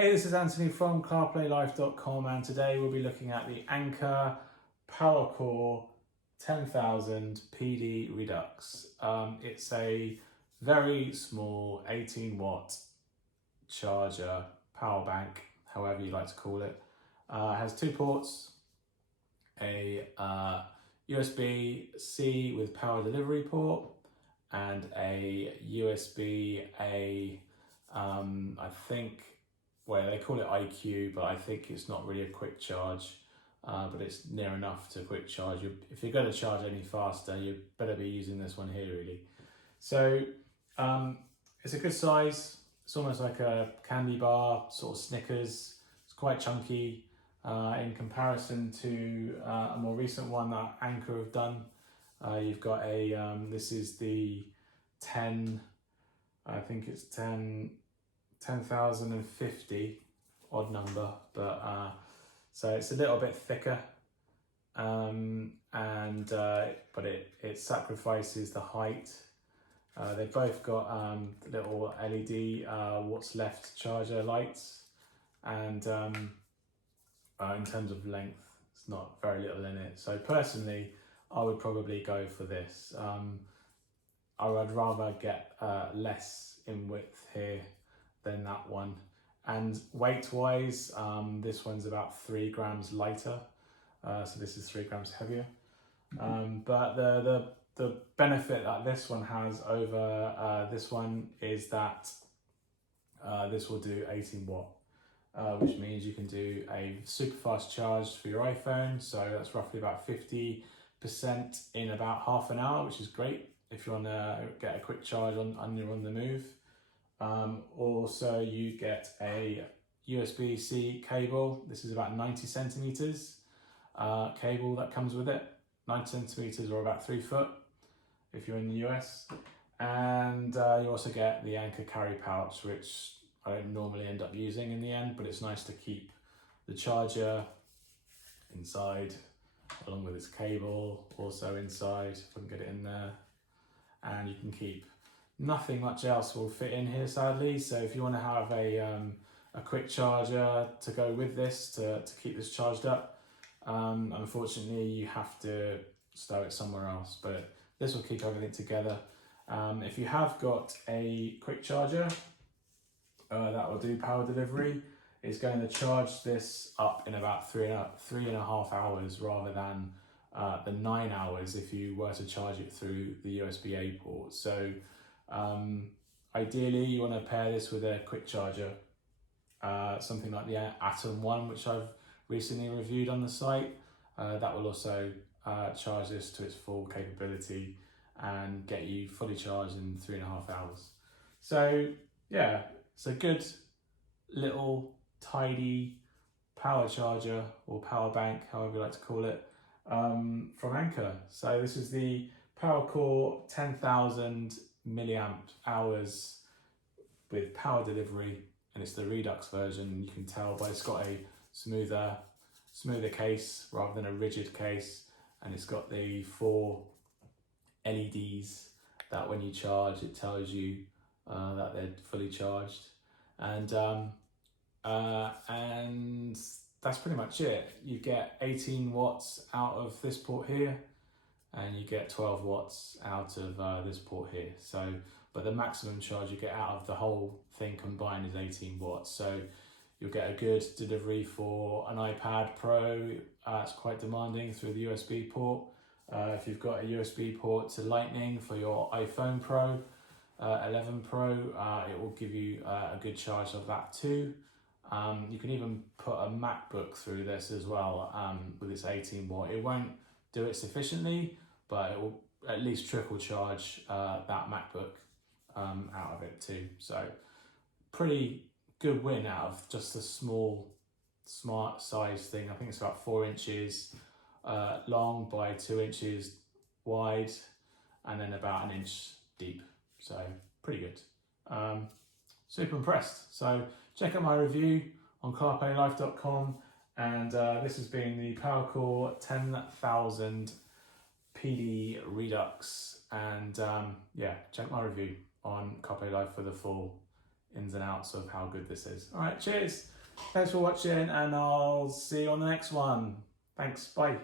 Hey, this is Anthony from CarPlayLife.com, and today we'll be looking at the Anker PowerCore 10,000 PD Redux. It's a very small 18-watt charger, power bank, however you like to call it. It has two ports, a USB-C with power delivery port, and a USB-A, I think, well, they call it IQ, but I think it's not really a quick charge, but it's near enough to quick charge. If you're going to charge any faster, you better be using this one here, really. So it's a good size. It's almost like a candy bar, sort of Snickers. It's quite chunky in comparison to a more recent one that Anker have done. You've got a, this is the 10, I think it's 10,050 odd number, but so it's a little bit thicker, but it sacrifices the height. They've both got little LED what's left charger lights, and in terms of length, it's not very little in it. So personally, I would probably go for this. I would rather get less in width here than that one. And weight wise, this one's about 3 grams lighter, so this is 3 grams heavier. But the benefit that this one has over this one is that this will do 18 watt, which means you can do a super fast charge for your iPhone. So that's roughly about 50% in about half an hour, which is great if you want to get a quick charge on you're on the move. Also, you get a USB-C cable. This is about 90 centimeters cable that comes with it. 90 centimeters or about 3 foot if you're in the US. And you also get the Anker carry pouch, which I don't normally end up using in the end, but it's nice to keep the charger inside along with its cable also inside, if I can get it in there. And you can keep, nothing much else will fit in here sadly, so if you want to have a quick charger to go with this to keep this charged up, unfortunately you have to stow it somewhere else, but this will keep everything together. If you have got a quick charger that will do power delivery, it's going to charge this up in about three and a half hours rather than the 9 hours if you were to charge it through the USB-A port. So ideally you want to pair this with a quick charger, something like the Atom one, which I've recently reviewed on the site. That will also charge this to its full capability and get you fully charged in 3.5 hours. So yeah, it's a good little tidy power charger or power bank, however you like to call it, from Anker. So this is the PowerCore 10,000 milliamp hours with power delivery, and it's the Redux version. You can tell by it's got a smoother case rather than a rigid case, and it's got the 4 LEDs that when you charge it tells you that they're fully charged, and that's pretty much it. You get 18 watts out of this port here, and you get 12 watts out of this port here. So, but the maximum charge you get out of the whole thing combined is 18 watts. So you'll get a good delivery for an iPad Pro. It's quite demanding through the USB port. If you've got a USB port to Lightning for your iPhone Pro 11 Pro, it will give you a good charge of that too. You can even put a MacBook through this as well with its 18 watt. It won't do it sufficiently, but it will at least trickle charge that MacBook out of it too. So pretty good win out of just a small, smart size thing. I think it's about 4 inches long by 2 inches wide, and then about 1 inch deep. So pretty good. Super impressed. So check out my review on CarPlayLife.com, and this has been the PowerCore 10,000 PD Redux, and yeah, check my review on CarPlay Life for the full ins and outs of how good this is. All right, cheers. Thanks for watching, and I'll see you on the next one. Thanks, bye.